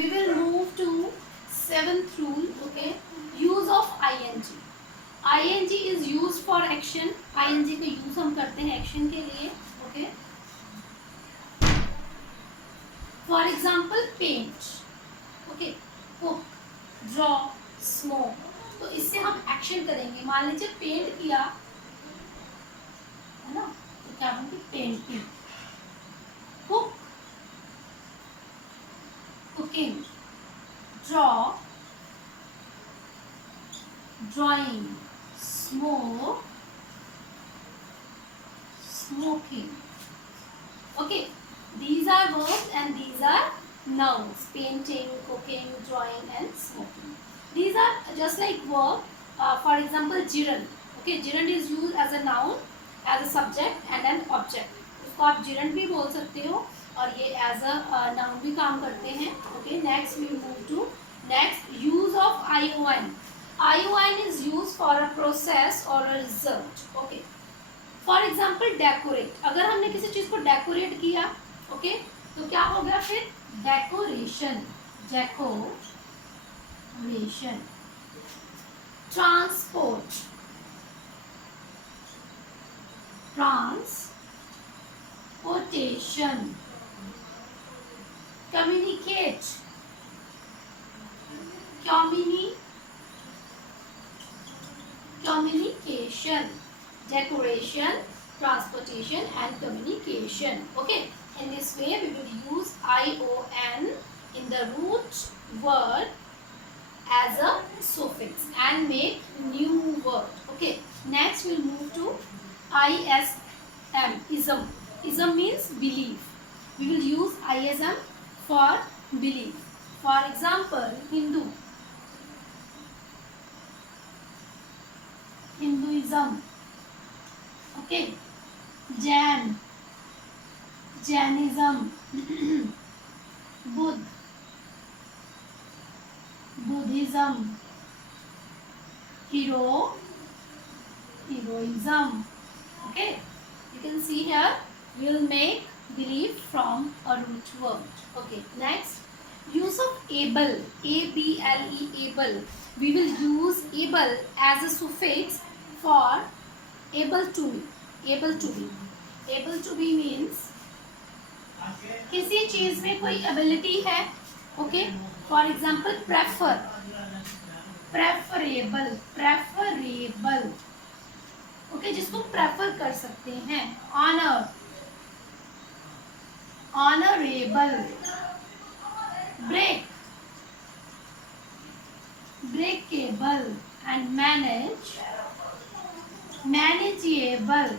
We will move to seventh rule. Okay, use of ing. ing is used for action. ing का use हम करते हैं action के लिए. Okay, for example paint. Okay, cook, draw, smoke. तो इससे हम एक्शन करेंगे. मान लीजिए पेंट किया है ना, तो क्या बोलते painting. Cook, cooking. draw, drawing. smoke, smoking. Okay, these are verbs and these are nouns. Painting, cooking, drawing and smoking. These are just like verb. For example, gerund. Okay, gerund is used as a noun, as a subject and an object. उसको आप gerund भी बोल सकते हो और ये as a noun भी काम करते हैं. Okay, next we move to next use of ion. ion is used for a process or a result. Okay, for example decorate. अगर हमने किसी चीज को डेकोरेट किया, ओके, तो क्या हो गया फिर decoration. Decoration. Transport, transportation. Communicate, communication. Decoration, transportation and communication. Okay, in this way we will use ion in the root word as a suffix and make new word. Okay, next we'll move to ism. Ism means belief. We will use ism for belief. For example, Hinduism. Okay, Jainism. Buddhism. Heroism. Okay, you can see here we will make belief from a root word. Okay, next use of able. able. We will use able as a suffix for able to be. able to be means किसी चीज में कोई ability है. Okay, for example preferable. Okay, जिसको prefer कर सकते हैं. Honourable. Breakable and manageable.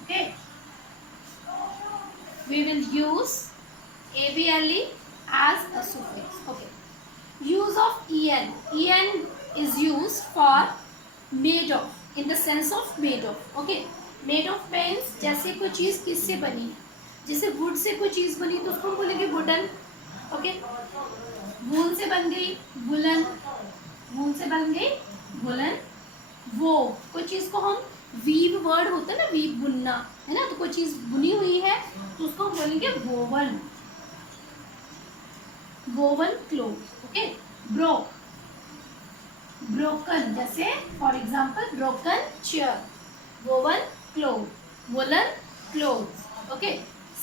Okay, we will use able as a suffix. Okay, use of en. En is used for made of, in the sense of made of. Okay, made of means जैसे कोई चीज किससे बनी. जैसे would say कोई चीज बनी तो उसको बोलेंगे वुडन. ओके, वूल से बन गई वुलन. वो कोई चीज को हम वीव वर्ड होता है ना, वीव बुनना है ना, तो कोई चीज बुनी हुई है तो उसको हम बोलेंगे वोवन क्लोथ. Okay, broken. जैसे for example broken chair. Woven cloth, woollen cloth. Okay,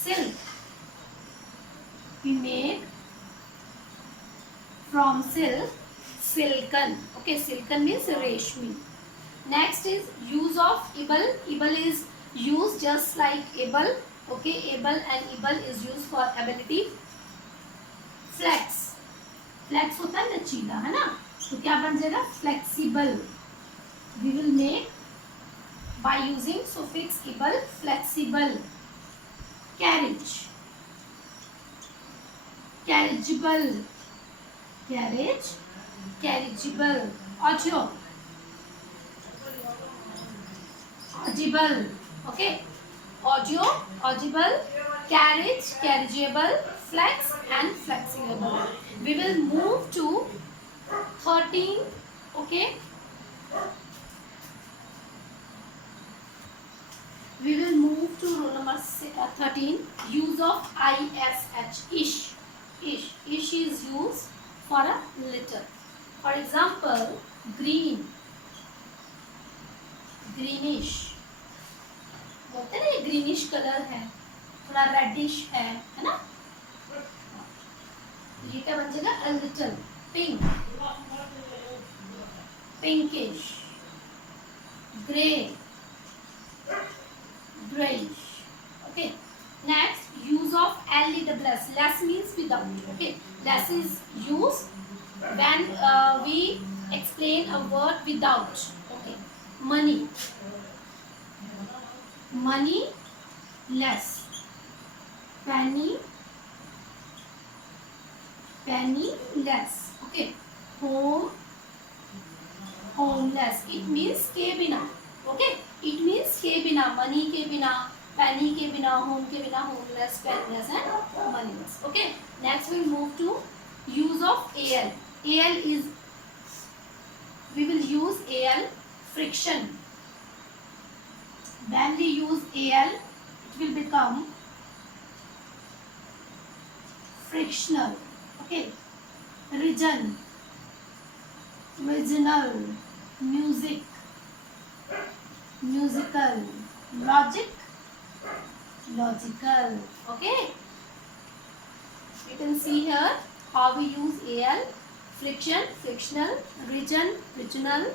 silk. We make from silk silken. Okay, silken means reshmi. Next is use of able. Able is used just like able. Okay, able and able is used for ability. Flex होता है लचीला, है ना, तो क्या बन जाएगा flexible. We will make by using suffix able flexible. Carriageable. Audible. Okay, audible, carriageable, flex and flexible. We will move to 13. Okay, we will move to rule number 13. Use of ish. Ish is is used for a little. For example, green, greenish. बोलते हैं ना, ये greenish colour है, थोड़ा reddish है ना. ये क्या बन जाएगा? a little. Pink, pinkish, gray, grayish. Okay. Next, use of less. Less means without. Okay. Less is used when we explain a word without. Okay. Money, money less. Penny, penny less. Okay. Home, homeless. It means के बिना. Okay. It means के बिना, money के बिना, penny के बिना, home के बिना, homeless, penniless and moneyless. Okay. Next we'll move to use of al. Al is, we will use al, friction. When we use al, it will become frictional. Okay. Region, regional, music, musical, logic, logical. Okay. You can see here how we use al, friction, frictional, region, regional,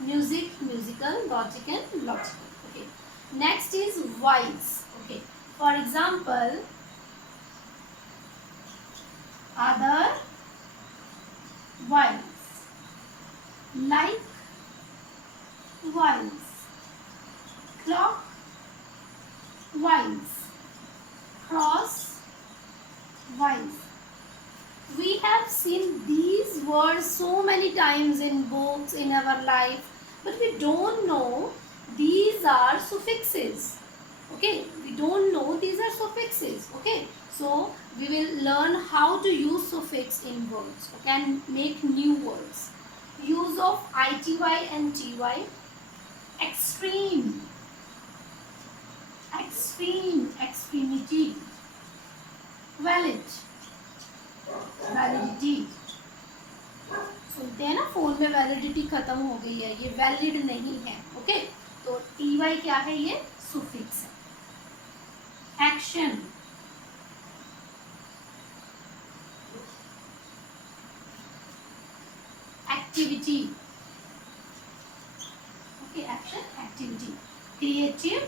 music, musical, logic and logical. Okay. Next is wise. Okay. For example, other wise, like wise, clock wise, cross wise. We have seen these words so many times in books in our life, but we don't know these are suffixes. Okay, we don't know these are suffixes. Okay, so we will learn how to use suffix in words. Okay, and make new words. Use of ity and ty. Extreme, extreme, extremity. Valid, validity. सुनते हैं ना phone में validity खत्म हो गई है, ये valid नहीं है. ओके, तो टी क्या है? ये सुफिक्स है. Action, activity. Okay, action, activity. Creative,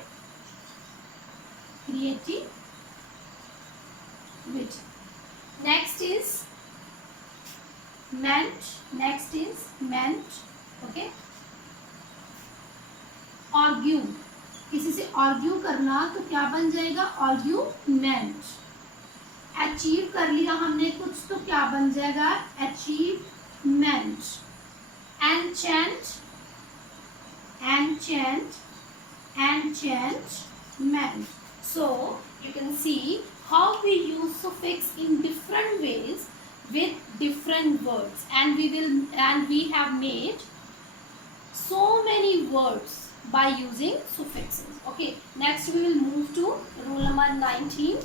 creativity. Next is meant. Next is meant. Okay. Argue. किसी से argue करना तो क्या बन जाएगा? Argument. Achieve कर लिया हमने कुछ तो क्या बन जाएगा? Achievement. Enchant. Enchant. Enchantment. So you can see how we use suffix in different ways with different words, and we have made so many words by using suffixes. Okay, next we will move to rule number 19.